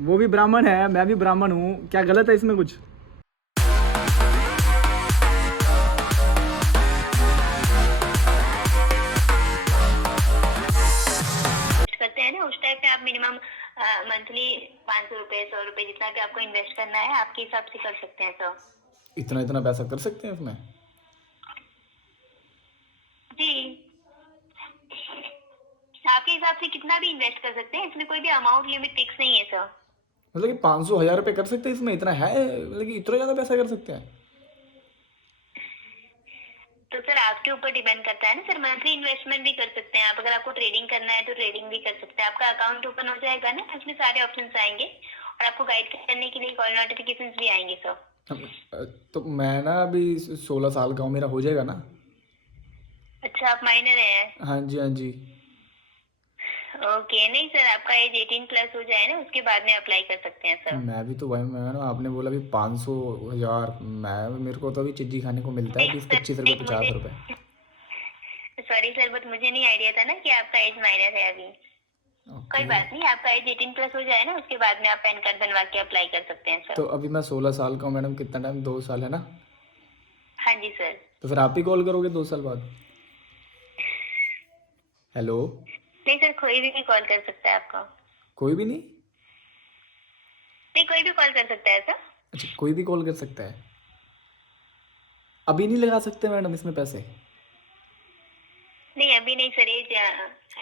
वो भी ब्राह्मण है, मैं भी ब्राह्मण हूँ, क्या गलत है इसमें कुछ? करते हैं ना उस टाइप में आप मिनिमम मंथली 500 रुपए 100 रुपए जितना भी आपको इन्वेस्ट करना है आपके हिसाब से कर सकते हैं सर। इतना इतना पैसा कर सकते हैं इसमें? जी, आपके हिसाब से कितना भी इन्वेस्ट कर सकते हैं, इसमें कोई भी अमाउंट लिमिट फिक्स नहीं है सर। मतलब कि 500 1000 रुपये कर सकते हैं इसमें? इतना है, मतलब कि इतना ज़्यादा पैसा कर सकते हैं? तो सर आपके ऊपर डिपेंड करता है ना सर, मंथली इन्वेस्टमेंट भी कर सकते हैं आप, अगर आपको ट्रेडिंग करना है तो ट्रेडिंग भी कर सकते हैं, आपका अकाउंट ओपन हो जाएगा ना, उसमें सारे ऑप्शंस आएंगे और आपको गाइड करने के लिए कॉल नोटिफिकेशंस भी आएंगे सर। तो मैं ना अभी 16 साल का हूँ, मेरा हो जाएगा ना? अच्छा, आप माइनर हैं? हाँ जी, हाँ जी। ओके, नहीं सर, आपका एज 18+ हो जाए ना उसके बाद में अप्लाई कर सकते हैं सर। मैं भी तो भाई, मैं ना, आपने बोला भी 500 1000, मैं मेरे को तो अभी चिज्जी खाने को मिलता है नहीं 20 25 रुपये सर, 50 रुपये। सॉरी सर, बट मुझे नहीं आइडिया था ना कि आपका एज माइनर है अभी। कोई ओके। बात नहीं, आपका एज 18+ हो जाए ना उसके बाद में आप पैन कार्ड बनवा के अप्लाई कर सकते हैं तो सर। अभी मैं 16 साल का हूँ मैडम, कितना टाइम, 2 साल है ना? हाँ जी सर। तो फिर आप ही कॉल करोगे 2 साल बाद? हेलो? नहीं सर, कोई भी कॉल कर सकता है आपको। कोई भी नहीं? नहीं, कोई भी कॉल कर सकता है सर। अच्छा, कोई भी कॉल कर सकता है? अभी नहीं लगा सकते मैडम इसमें पैसे? नहीं अभी नहीं सर, एज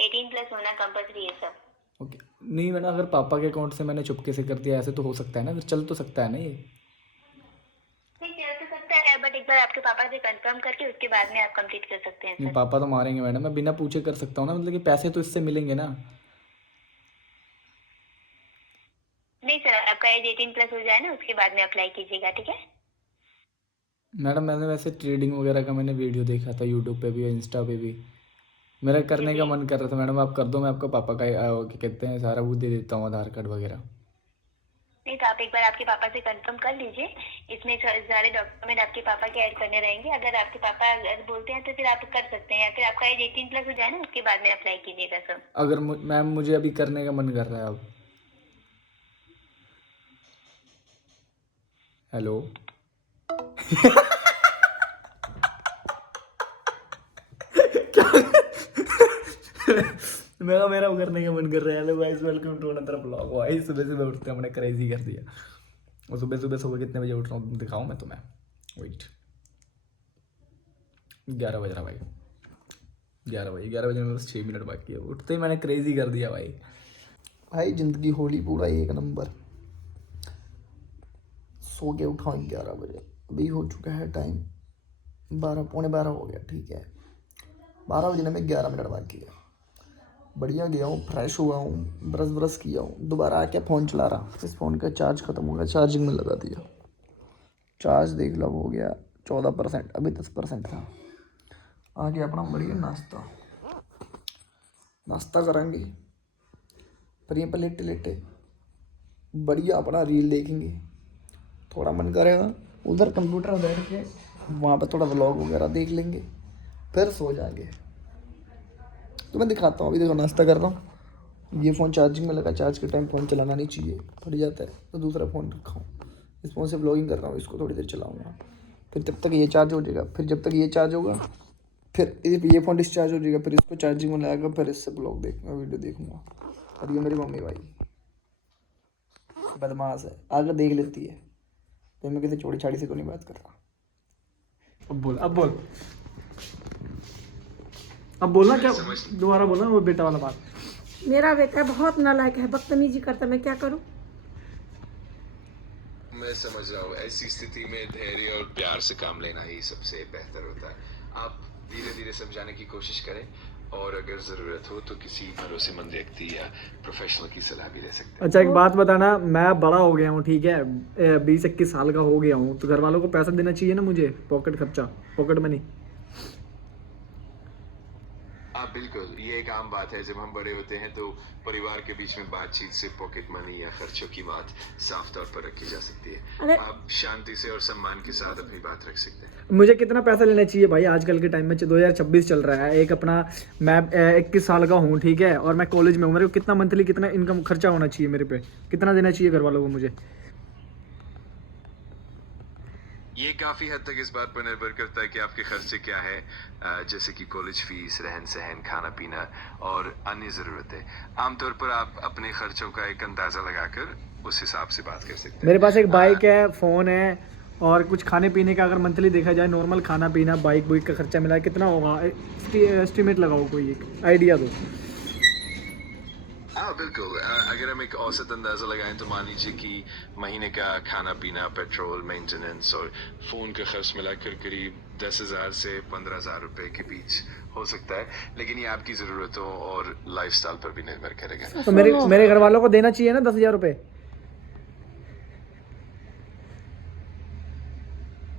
18+ होना कंपलसरी है सर। ओके। नहीं मैडम, अगर पापा के अकाउंट से मैंने चुपके से कर दिया ऐसे तो हो सकता है ना, फिर चल तो सकता है ना ये? नहीं चल तो सकता है, बट एक बार आपके पापा से कंफर्म करके उसके बाद में आप कंप्लीट कर सकते हैं नहीं, सर। पापा तो मारेंगे मैडम, मैं बिना पूछे कर सकता हूँ ना, मतलब कि पैसे तो इससे मिलेंगे ना? नहीं सर, आपका एज 18+ हो जाए ना उसके बाद में अप्लाई कीजिएगा, ठीक है? मैडम मैंने वैसे ट्रेडिंग वगैरह का मैंने वीडियो देखा था यूट्यूब पे भी और इंस्टा पे भी, मेरा जी करने का जी। मन कर रहा था मैडम, आप कर दो, मैं आपका पापा का क्या कहते हैं सारा वो दे देता हूँ, आधार कार्ड वगैरह। नहीं तो आप एक बार आपके पापा से कंफर्म कर लीजिए, इसमें सारे डॉक्यूमेंट आपके पापा के ऐड करने रहेंगे, अगर आपके पापा अगर बोलते हैं तो फिर आप कर सकते हैं, या फिर आपका एज 18+ हो जाए ना उसके बाद में अप्लाई कीजिएगा सर। अगर मैम मुझे अभी करने का मन कर रहा है अब। हेलो? मेरा वो करने का मन कर रहा है। Hello guys, welcome to another blog. भाई सुबह सुबह उठते हमने क्रेजी कर दिया। और सुबह सुबह सुबह कितने बजे उठ रहा हूँ दिखाऊँ मैं तुम्हें? वेट, 11 बज रहा भाई, 11 बजे, 11 बजे में बस 6 मिनट बाकी है, उठते ही मैंने क्रेजी कर दिया भाई। भाई जिंदगी होली पूरा एक नंबर। सो के उठा 11 बजे, अभी हो चुका है टाइम 12 पौने 12 हो गया, ठीक है। 12 बजने में 11 मिनट बाकी है। बढ़िया गया हूँ, फ्रेश हुआ हूँ, ब्रश ब्रश किया हूँ, दोबारा आके फ़ोन चला रहा। इस फ़ोन का चार्ज ख़त्म हो गया, चार्जिंग में लगा दिया। चार्ज देख लो हो गया 14%, अभी 10% था। आगे अपना बढ़िया नाश्ता नाश्ता करेंगे, पर यहाँ पर लेटे लेटे बढ़िया अपना रील देखेंगे। थोड़ा मन करेगा उधर कंप्यूटर बैठ के वहाँ पर थोड़ा व्लॉग वगैरह देख लेंगे, फिर सो जाएंगे। तो मैं दिखाता हूँ, अभी देखो नाश्ता कर रहा हूँ, ये फ़ोन चार्जिंग में लगा, चार्ज के टाइम फ़ोन चलाना नहीं चाहिए, फट जाता है, तो दूसरा फ़ोन रखा हूँ, इस फ़ोन से ब्लॉगिंग कर रहा हूँ, इसको थोड़ी देर चलाऊँगा, फिर जब तक ये चार्ज हो जाएगा, फिर जब तक ये चार्ज होगा, फिर ये फ़ोन डिस्चार्ज हो जाएगा, फिर इसको चार्जिंग में लगाकर फिर इससे ब्लॉग देखूँगा, वीडियो देखूँगा। और ये मेरी मम्मी भाई बदमाश है, आकर देख लेती है, तो मैं किसी चोरी छाड़ी से तो नहीं बात कर रहा। अब बोल, अब बोल, अब बोलना क्या, दोबारा बोलना वो बेटा वाला बात। मेरा बेटा बहुत नालायक है, बदतमीजी करता, मैं क्या करूं? मैं समझ रहा हूँ, ऐसी स्थिति में धैर्य और प्यार से काम लेना ही सबसे बेहतर होता है। आप धीरे धीरे समझाने की कोशिश करें और अगर ज़रूरत हो तो किसी भरोसेमंद व्यक्ति या प्रोफेशनल की सलाह भी ले सकते हैं। अच्छा एक बात बताना, मैं बड़ा हो गया हूँ, ठीक है, 20 21 साल का हो गया हूँ, तो घर वालों को पैसा देना चाहिए ना मुझे, पॉकेट खर्चा, पॉकेट मनी। आप बिल्कुल, ये एक आम बात है। जब हम बड़े होते हैं तो परिवार के बीच में बातचीत से पॉकेट मनी या खर्चों की बात साफ तौर पर रखी जा सकती अरे- है। आप शांति से और सम्मान के साथ अपनी बात रख सकते हैं। मुझे कितना पैसा लेना चाहिए भाई आजकल के टाइम में? 2026 चल रहा है, एक अपना मैं 21 साल का हूँ, ठीक है, और मैं कॉलेज में हूँ। मेरे को कितना मंथली कितना इनकम खर्चा होना चाहिए मेरे पे? कितना देना चाहिए घर वालों को मुझे? ये काफी हद तक इस बात पर निर्भर करता है कि आपके खर्चे क्या है, जैसे कि कॉलेज फीस, रहन सहन, खाना पीना और अन्य जरूरतें। आमतौर पर आप अपने खर्चों का एक अंदाजा लगाकर उस हिसाब से बात कर सकते हैं। मेरे पास एक बाइक है, फ़ोन है, और कुछ खाने पीने का अगर मंथली देखा जाए, नॉर्मल खाना पीना, बाइक बुइक का खर्चा मिला कितना होगा? एस्टिमेट लगाओ, कोई एक आइडिया दो। हाँ बिल्कुल, अगर हम एक औसत अंदाजा लगाएं तो मान लीजिए कि महीने का खाना पीना, पेट्रोल, मेंटेनेंस और फोन का खर्च मिलाकर करीब 10,000 से 15,000 रुपए के बीच हो सकता है, लेकिन ये आपकी जरूरतों और लाइफस्टाइल पर भी निर्भर करेगा। तो मेरे घर वालों को देना चाहिए ना 10,000 रुपये?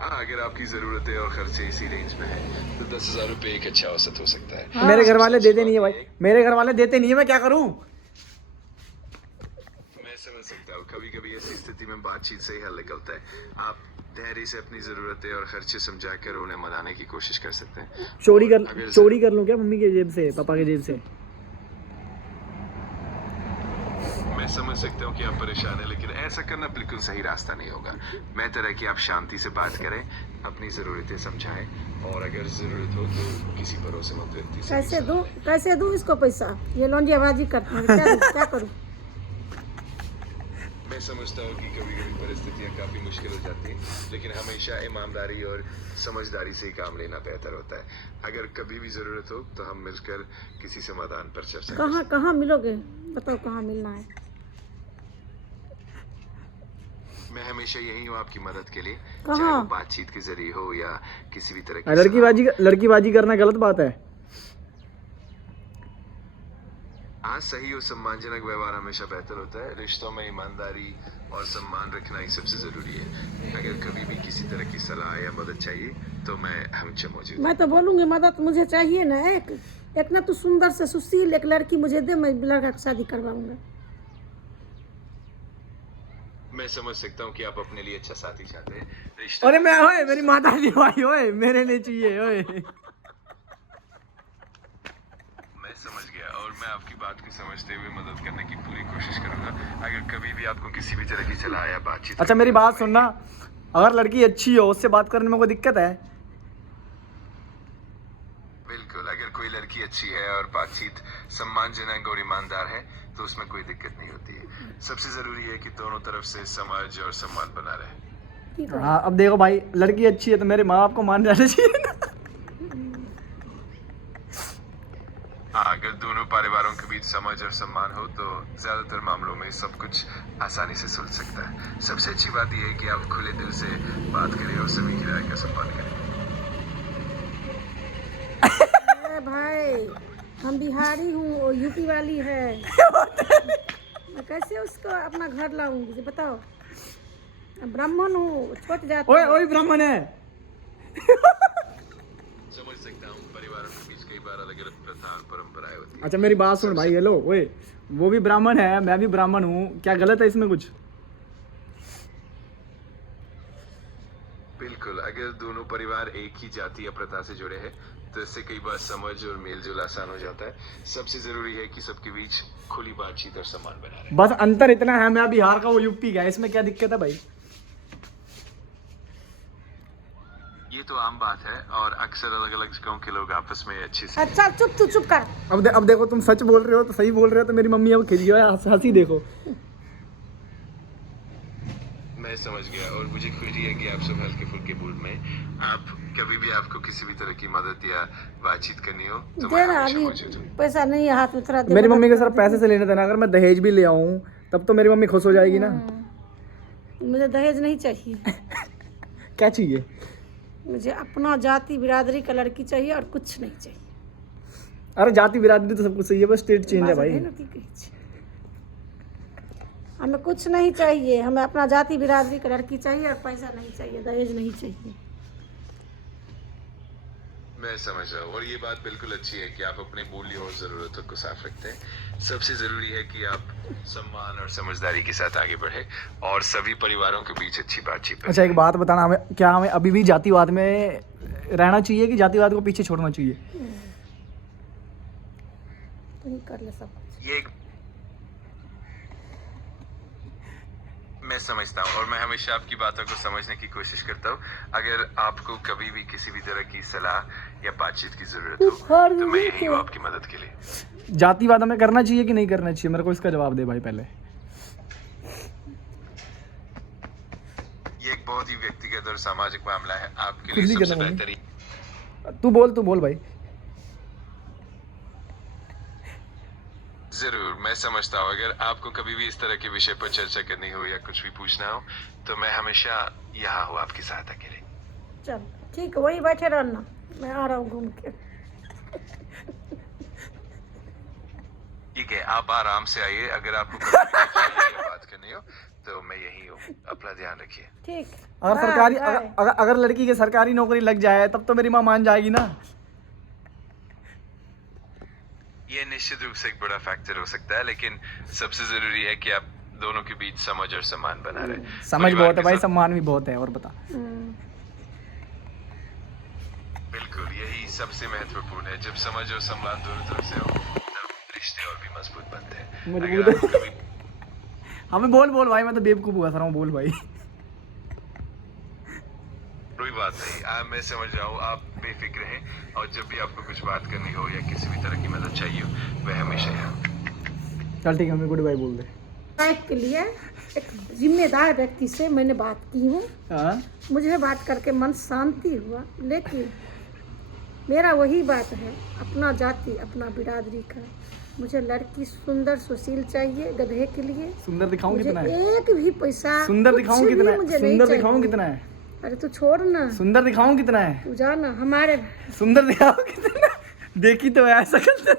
हाँ, अगर आपकी जरूरतें और खर्चे इसी रेंज में है तो 10,000 रुपए एक अच्छा औसत हो सकता है। तो मेरे घर वाले देते नहीं है भाई, मेरे घर वाले देते नहीं है, मैं क्या करूँ? मैं समझ सकता हूँ, कभी कभी ऐसी स्थिति में बातचीत से ही हल निकलता है। आप धैर्य से अपनी जरूरतें और खर्चे समझाकर उन्हें मनाने की कोशिश कर सकते हैं। चोरी कर लूँ क्या मम्मी के जेब से, पापा के जेब से? मैं समझ सकता हूँ कि आप परेशान हैं, लेकिन ऐसा करना बिल्कुल सही रास्ता नहीं होगा। बेहतर है कि आप शांति से बात करें, अपनी जरूरतें समझाएं और अगर जरूरत हो तो किसी भरोसेमंद व्यक्ति से कैसे दूं इसको पैसा? ये लौंडियाबाजी करते हैं, क्या करूं? मैं समझता हूँ कि कभी कभी परिस्थितियाँ काफी मुश्किल हो जाती हैं, लेकिन हमेशा ईमानदारी और समझदारी से ही काम लेना बेहतर होता है। अगर कभी भी जरूरत हो तो हम मिलकर किसी समाधान पर चर्चा करें। कहाँ मिलोगे? बताओ कहाँ मिलना है? मैं हमेशा यही हूँ आपकी मदद के लिए, कहाँ? चाहे वो बातचीत के जरिए हो या किसी भी तरह की लड़कीबाजी करना गलत बात है? हाँ, सही और सम्मानजनक व्यवहार हमेशा बेहतर होता है। रिश्तों में ईमानदारी और सम्मान रखना ही सबसे जरूरी है। अगर कभी भी किसी तरह की सलाह या मदद चाहिए तो मैं हमेशा मौजूद हूँ। मैं तो बोलूंगी मदद मुझे चाहिए ना। एक ना तू सुंदर से सुशील एक लड़की मुझे दे, मैं लड़का की शादी करवाऊंगा। मैं समझ सकता हूँ कि आप अपने लिए अच्छा साथी चाहते हैं। अरे मैं ओए मेरी माता नहीं भाई, ओए मेरे लिए चाहिए, ओए। मैं समझ गया और मैं आपकी बात को समझते हुए मदद करने की पूरी कोशिश करूंगा। अगर कभी भी आपको किसी भी तरह की सलाह या बातचीत अच्छा मेरी बात सुनना, अगर लड़की अच्छी हो उससे बात करने में कोई दिक्कत है? बिल्कुल, अगर कोई लड़की अच्छी है और बातचीत सम्मानजनक और ईमानदार है तो उसमें कोई दिक्कत नहीं होती है। सबसे जरूरी है कि दोनों तरफ से समझ और सम्मान बना रहे। हाँ अब देखो भाई, लड़की अच्छी है तो मेरे माँ बाप को मान जाना चाहिए ना। हाँ, अगर दोनों परिवारों के बीच समझ और सम्मान हो तो ज्यादातर मामलों में सब कुछ आसानी से सुलझ सकता है। सबसे अच्छी बात यह है कि आप खुले दिल से बात करें और सभी की राय का सम्मान करें। अरे भाई, हम बिहारी हूँ, वो यूपी वाली है। मैं कैसे उसको अपना घर लाऊंगी बताओ? ब्राह्मण हूँ, छोट जाति। ओए ब्राह्मण है। समझ सकता हूँ, परिवारों के बीच कई बार अलग अलग प्रथा और परंपराएं होती हैं। अच्छा मेरी बात सुन भाई, हेलो, ओए वो भी ब्राह्मण है, मैं भी ब्राह्मण हूँ, क्या गलत है इसमें कुछ? बिल्कुल, अगर दोनों परिवार एक ही जाति या प्रथा से जुड़े हैं तो इससे कई बार समझ और मेल जोल आसान हो जाता है। सबसे जरूरी है कि सबके बीच खुली बातचीत और सम्मान बना रहे। बस अंतर इतना है, मैं बिहार का, वो यूपी का है, इसमें क्या दिक्कत है भाई? ये तो आम बात है और अक्सर अलग अलग जगहों के लोग आपस में अच्छे से। अच्छा चुप कर। अब देखो तुम सच बोल रहे हो तो सही बोल रहे हो, तो मेरी मम्मी अब खिली है, हंसी देखो। मैं समझ गया और मुझे खुशी है कि आप सब हल्के फुल्के मूड में। आप कभी भी आपको किसी भी तरह की मदद या बातचीत करनी हो तो मैं देना, हमेशा अभी मौजूद हूँ। पैसा नहीं है हाथ में, थोड़ा मेरी मम्मी के सिर्फ पैसे से लेने देना, अगर मैं दहेज भी ले आऊँ तब तो मेरी मम्मी खुश हो जाएगी ना। मुझे दहेज नहीं चाहिए। क्या चाहिए? मुझे अपना जाति बिरादरी का लड़की चाहिए और कुछ नहीं चाहिए। अरे जाति बिरादरी तो सब कुछ सही है, बस स्टेट चेंज है भाई। हमें कुछ नहीं चाहिए, हमें अपना जाति बिरादरी का लड़की चाहिए और पैसा नहीं चाहिए, दहेज नहीं चाहिए। मैं समझ रहा हूँ और ये बात बिल्कुल अच्छी है कि आप अपने मूल्यों और ज़रूरतों को साफ रखते हैं। सबसे ज़रूरी है कि आप सम्मान और समझदारी के साथ आगे बढ़े और सभी परिवारों के बीच अच्छी बातचीत अच्छा एक बात बताना, हमें क्या हमें अभी भी जातिवाद में रहना चाहिए कि जातिवाद को पीछे छोड़ना चाहिए? तो ही कर ले सब कुछ। ये मैं समझता हूँ और मैं हमेशा आपकी बातों को समझने की कोशिश करता हूँ। अगर आपको कभी भी किसी भी तरह की सलाह या बातचीत की जरूरत हो तो मैं यही हूँ आपकी मदद के लिए। जातिवाद हमें करना चाहिए कि नहीं करना चाहिए? मेरे को इसका जवाब दे भाई पहले। ये एक बहुत ही व्यक्तिगत और सामाजिक मामला है। आपके खुद लिए ही सबसे करना बेहतरीन तू बोल भाई। जरूर, मैं समझता हूँ। अगर आपको कभी भी इस तरह के विषय पर चर्चा करनी हो या कुछ भी पूछना हो तो मैं हमेशा यहाँ हूँ आपकी सहायता के लिए। चल ठीक है, वही बैठे रहना, मैं आ रहा हूँ घूम के। ठीक है, आप आराम से आइए। अगर आपको कभी भी कुछ चाहिए या बात करनी हो तो मैं यही हूँ। अपना ध्यान रखिए। ठीक। अगर बाय, सरकारी बाय। अगर लड़की की सरकारी नौकरी लग जाए तब तो मेरी माँ मान जाएगी ना? ये निश्चित रूप से एक बड़ा फैक्टर हो सकता है, लेकिन सबसे जरूरी है कि आप दोनों के बीच समझ और सम्मान बना रहे। समझ परिवार बहुत है के भाई, साथ- सम्मान भी बहुत है। और बता। बिल्कुल, यही सबसे महत्वपूर्ण है। जब समझ और सम्मान दोनों तरफ से हो तब रिश्ते और भी मजबूत बनते हैं। मजबूत अगर आपको कभी हमें बोल भाई, मैं तो बेवकूफ हुआ रहा हूँ, बोल भाई। कोई बात नहीं, मैं समझ रहा हूँ। आप बेफिक्र हैं और जब भी आपको कुछ बात करनी हो या किसी भी तरह की मदद चाहिए हो मैं हमेशा यहाँ। चल ठीक है, हमें गुड बाय बोल दे। लाइफ के लिए एक जिम्मेदार व्यक्ति से मैंने बात की हूँ। हाँ मुझे बात करके मन शांति हुआ, लेकिन मेरा वही बात है, अपना जाति अपना बिरादरी का। मुझे लड़की सुंदर सुशील चाहिए गधे के लिए। सुंदर दिखाऊं मुझे कितना है? एक भी पैसा सुंदर कुछ दिखाऊं भी कितना है? मुझे नहीं सुंदर दिखाऊं चाहिए। कितना है? अरे तू छोड़ ना, सुंदर दिखाऊं कितना है? तू जा ना हमारे। सुंदर दिखाऊं कितना? देखी तो ऐसा करते